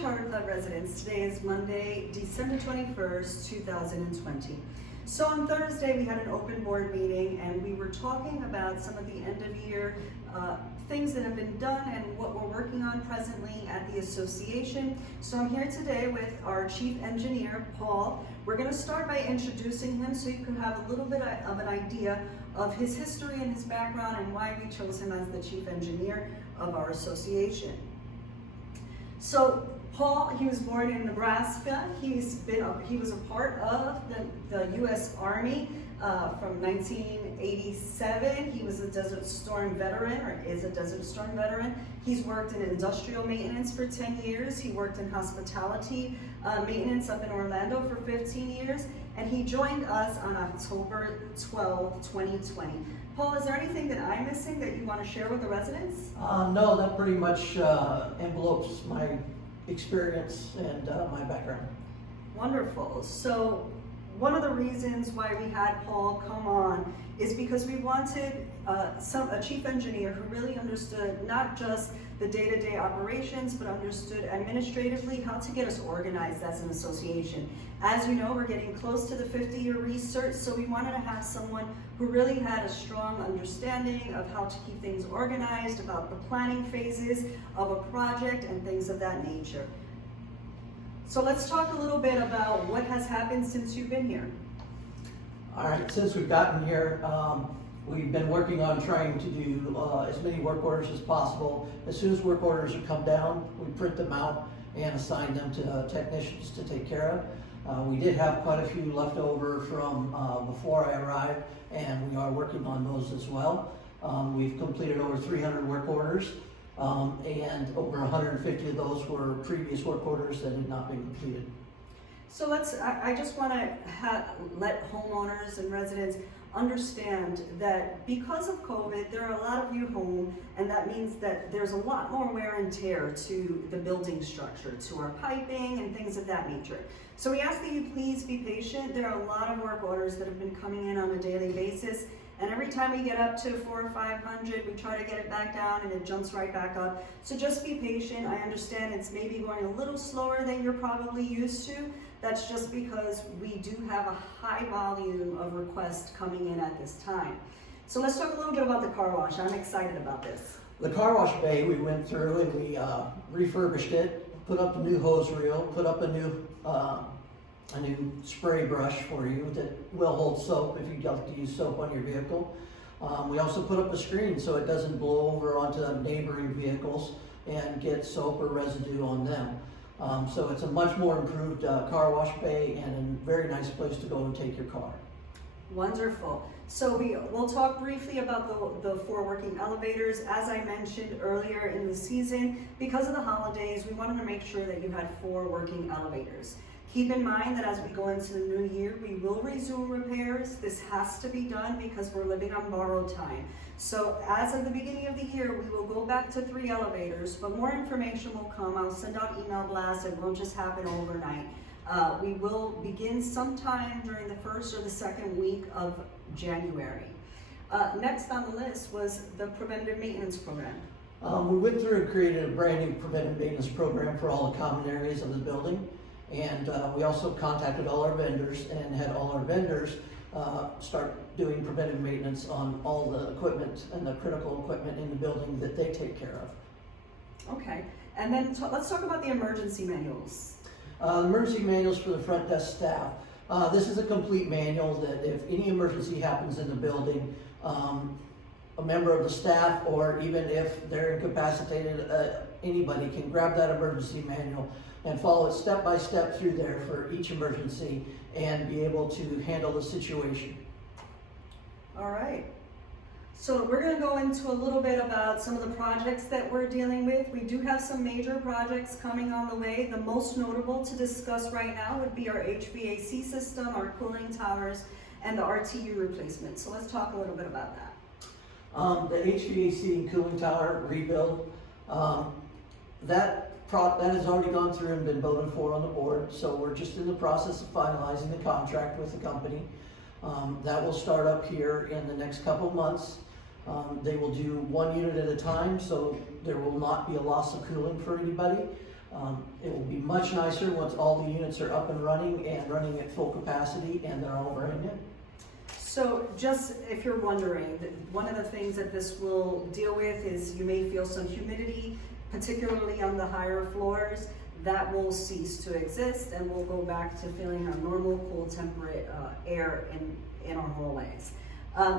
Charter Club residents, today is Monday, December 21st, 2020. So on Thursday we had an open board meeting and we were talking about some of the end of year things that have been done and what we're working on presently at the association. So I'm here today with our chief engineer, Paul. We're going to start by introducing him so you can have a little bit of an idea of his history and his background and why we chose him as the chief engineer of our association. So Paul, he was born in Nebraska. He was a part of the U.S. Army from 1987. He was a Desert Storm veteran, or is a Desert Storm veteran. He's worked in industrial maintenance for 10 years. He worked in hospitality maintenance up in Orlando for 15 years. And he joined us on October 12, 2020. Paul, is there anything that I'm missing that you want to share with the residents? No, that pretty much envelopes my experience and my background. Wonderful. So one of the reasons why we had Paul come on is because we wanted a chief engineer who really understood not just the day-to-day operations, but understood administratively how to get us organized as an association. As you know, we're getting close to the 50-year research, so we wanted to have someone who really had a strong understanding of how to keep things organized, about the planning phases of a project and things of that nature. So let's talk a little bit about what has happened since you've been here. All right, since we've gotten here, we've been working on trying to do as many work orders as possible. As soon as work orders are come down, we print them out and assign them to technicians to take care of. We did have quite a few left over from before I arrived, and we are working on those as well. We've completed over 300 work orders, and over 150 of those were previous work orders that had not been completed. So I just want to let homeowners and residents understand that because of COVID, there are a lot of you home, and that means that there's a lot more wear and tear to the building structure, to our piping and things of that nature. So we ask that you please be patient. There are a lot of work orders that have been coming in on a daily basis, and every time we get up to 400 or 500, we try to get it back down and it jumps right back up. So just be patient. I understand it's maybe going a little slower than you're probably used to. That's just because we do have a high volume of requests coming in at this time. So let's talk a little bit about the car wash. I'm excited about this. The car wash bay, we went through and we refurbished it, put up a new hose reel, put up a new spray brush for you that will hold soap if you'd like to use soap on your vehicle. We also put up a screen so it doesn't blow over onto neighboring vehicles and get soap or residue on them. So it's a much more improved car wash bay and a very nice place to go and take your car. Wonderful. So we'll talk briefly about the 4 working elevators. As I mentioned earlier in the season, because of the holidays, we wanted to make sure that you had 4 working elevators. Keep in mind that as we go into the new year, we will resume repairs. This has to be done because we're living on borrowed time. So as of the beginning of the year, we will go back to 3 elevators, but more information will come. I'll send out email blasts. It won't just happen overnight. We will begin sometime during the 1st or the 2nd week of January. Next on the list was the Preventative Maintenance Program. We went through and created a brand new Preventative Maintenance Program for all the common areas of the building. And we also contacted all our vendors and had all our vendors start doing preventive maintenance on all the equipment and the critical equipment in the building that they take care of. Okay, and then let's talk about the emergency manuals. Emergency manuals for the front desk staff. This is a complete manual that if any emergency happens in the building, a member of the staff, or even if they're incapacitated, anybody can grab that emergency manual and follow it step by step through there for each emergency and be able to handle the situation. All right. So we're going to go into a little bit about some of the projects that we're dealing with. We do have some major projects coming on the way. The most notable to discuss right now would be our HVAC system, our cooling towers, and the RTU replacement. So let's talk a little bit about that. The HVAC and cooling tower rebuild, that has already gone through and been voted for on the board, so we're just in the process of finalizing the contract with the company. That will start up here in the next couple of months. They will do 1 unit at a time, so there will not be a loss of cooling for anybody. It will be much nicer once all the units are up and running at full capacity and they're all brand new. So just if you're wondering, one of the things that this will deal with is you may feel some humidity, particularly on the higher floors. That will cease to exist and we'll go back to feeling our normal cool temperate air in our hallways.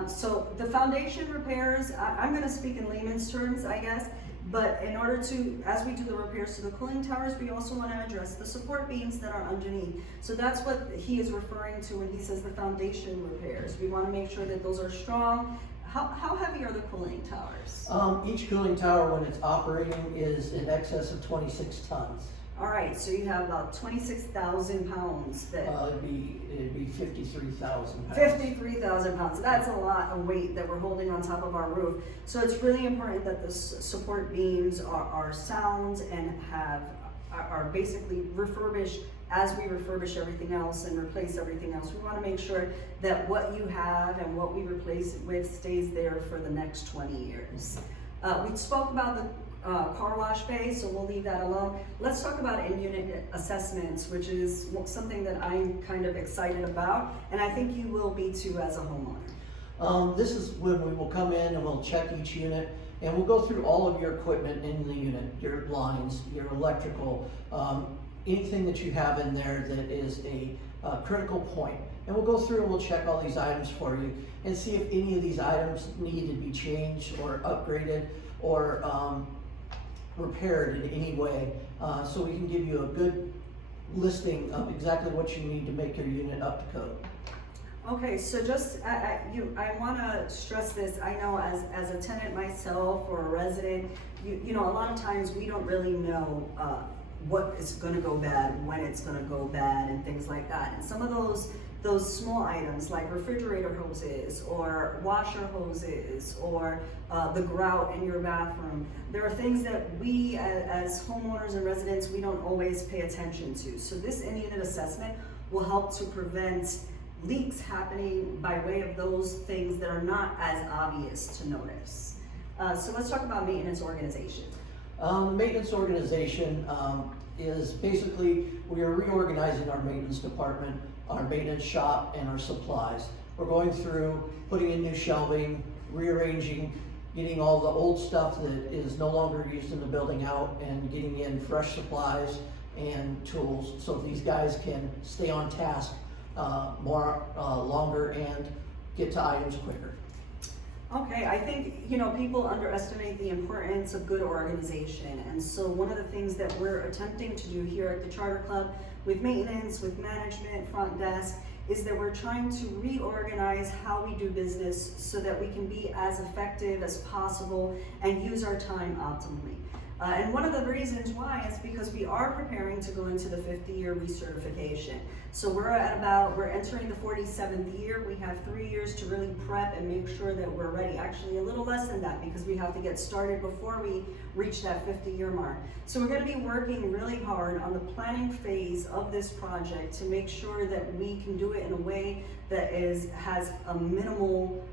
So the foundation repairs, I'm gonna speak in layman's terms, I guess, but in order to, as we do the repairs to the cooling towers, we also wanna address the support beams that are underneath. So that's what he is referring to when he says the foundation repairs. We wanna make sure that those are strong. How heavy are the cooling towers? Each cooling tower, when it's operating, is in excess of 26 tons. All right, so you have about 26,000 pounds that. It'd be 53,000 pounds. 53,000 pounds. That's a lot of weight that we're holding on top of our roof. So it's really important that the support beams are sound and are basically refurbished as we refurbish everything else and replace everything else. We want to make sure that what you have and what we replace it with stays there for the next 20 years. We spoke about the car wash bay, so we'll leave that alone. Let's talk about in-unit assessments, which is something that I'm kind of excited about, and I think you will be too as a homeowner. This is when we will come in and we'll check each unit, and we'll go through all of your equipment in the unit, your lines, your electrical, anything that you have in there that is a critical point. And we'll go through and we'll check all these items for you and see if any of these items need to be changed or upgraded or repaired in any way, so we can give you a good listing of exactly what you need to make your unit up to code. Okay, so just I want to stress this. I know as a tenant myself or a resident, you know, a lot of times we don't really know what is going to go bad, when it's going to go bad, and things like that. And some of those small items like refrigerator hoses or washer hoses or the grout in your bathroom, there are things that we as homeowners and residents, we don't always pay attention to. So this in-unit assessment will help to prevent leaks happening by way of those things that are not as obvious to notice. So let's talk about maintenance organization. Maintenance organization is basically, we are reorganizing our maintenance department, our maintenance shop, and our supplies. We're going through, putting in new shelving, rearranging, getting all the old stuff that is no longer used in the building out, and getting in fresh supplies and tools so these guys can stay on task longer and get to items quicker. Okay, I think, you know, people underestimate the importance of good organization. And so one of the things that we're attempting to do here at the Charter Club with maintenance, with management, front desk, is that we're trying to reorganize how we do business so that we can be as effective as possible and use our time optimally. And one of the reasons why is because we are preparing to go into the 50-year recertification. So we're entering the 47th year. We have 3 years to really prep and make sure that we're ready. Actually, a little less than that because we have to get started before we reach that 50-year mark. So we're going to be working really hard on the planning phase of this project to make sure that we can do it in a way that has a minimal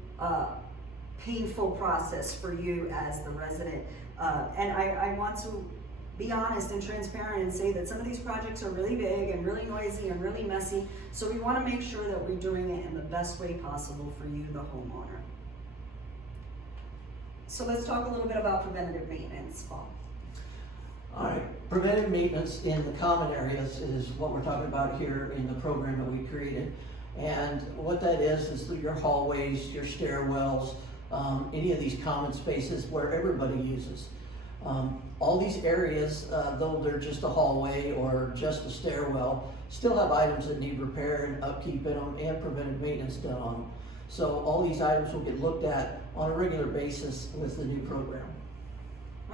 painful process for you as the resident. And I want to be honest and transparent and say that some of these projects are really big and really noisy and really messy, so we want to make sure that we're doing it in the best way possible for you, the homeowner. So let's talk a little bit about preventative maintenance, Paul. All right, preventive maintenance in the common areas is what we're talking about here in the program that we created. And what that is your hallways, your stairwells, any of these common spaces where everybody uses. All these areas, though they're just a hallway or just a stairwell, still have items that need repair and upkeep in them and preventive maintenance done on them. So all these items will get looked at on a regular basis with the new program.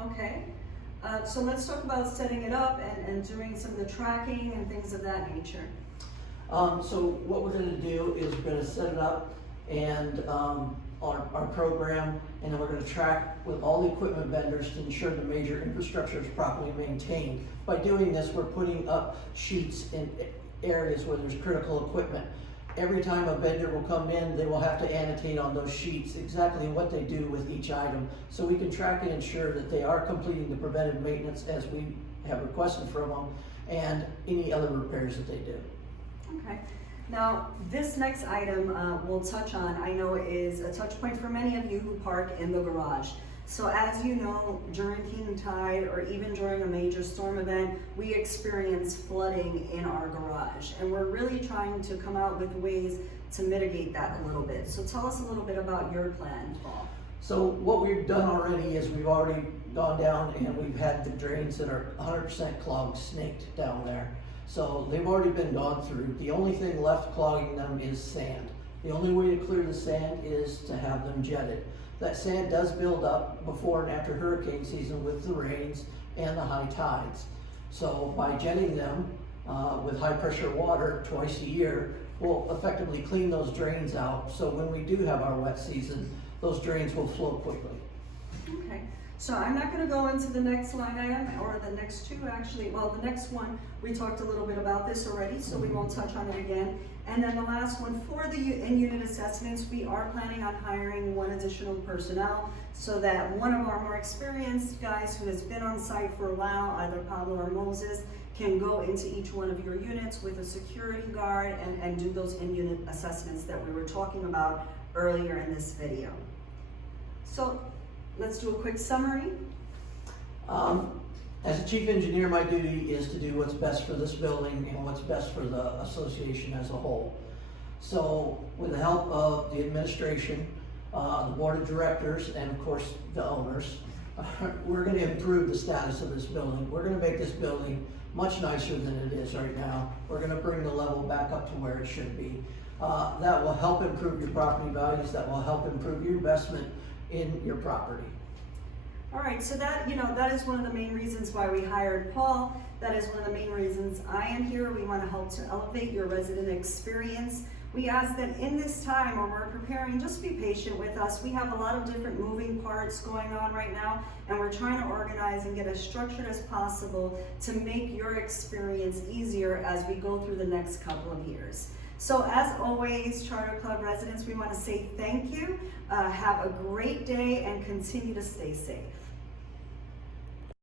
Okay, so let's talk about setting it up and doing some of the tracking and things of that nature. So what we're going to do is we're going to set it up and our program, and then we're going to track with all the equipment vendors to ensure the major infrastructure is properly maintained. By doing this, we're putting up sheets in areas where there's critical equipment. Every time a vendor will come in, they will have to annotate on those sheets exactly what they do with each item, so we can track and ensure that they are completing the preventive maintenance as we have requested from them, and any other repairs that they do. Okay. Now, this next item we'll touch on, I know is a touch point for many of you who park in the garage. So as you know, during king tide or even during a major storm event, we experience flooding in our garage. And we're really trying to come out with ways to mitigate that a little bit. So tell us a little bit about your plan, Paul. So what we've done already is we've already gone down and we've had the drains that are 100% clogged, snaked down there. So they've already been gone through. The only thing left clogging them is sand. The only way to clear the sand is to have them jetted. That sand does build up before and after hurricane season with the rains and the high tides. So by jetting them with high pressure water twice a year, we'll effectively clean those drains out. So when we do have our wet season, those drains will flow quickly. Okay, so I'm not going to go into the next line item, or the next two actually. Well, the next one, we talked a little bit about this already, so we won't touch on it again. And then the last one, for the in-unit assessments, we are planning on hiring one additional personnel so that one of our more experienced guys who has been on site for a while, either Pablo or Moses, can go into each one of your units with a security guard and do those in-unit assessments that we were talking about earlier in this video. So let's do a quick summary. As a chief engineer, my duty is to do what's best for this building and what's best for the association as a whole. So with the help of the administration, the board of directors, and of course the owners, we're going to improve the status of this building. We're going to make this building much nicer than it is right now. We're going to bring the level back up to where it should be. That will help improve your property values. That will help improve your investment in your property. All right, so that is one of the main reasons why we hired Paul. That is one of the main reasons I am here. We want to help to elevate your resident experience. We ask that in this time when we're preparing, just be patient with us. We have a lot of different moving parts going on right now, and we're trying to organize and get as structured as possible to make your experience easier as we go through the next couple of years. So as always, Charter Club residents, we want to say thank you. Have a great day and continue to stay safe.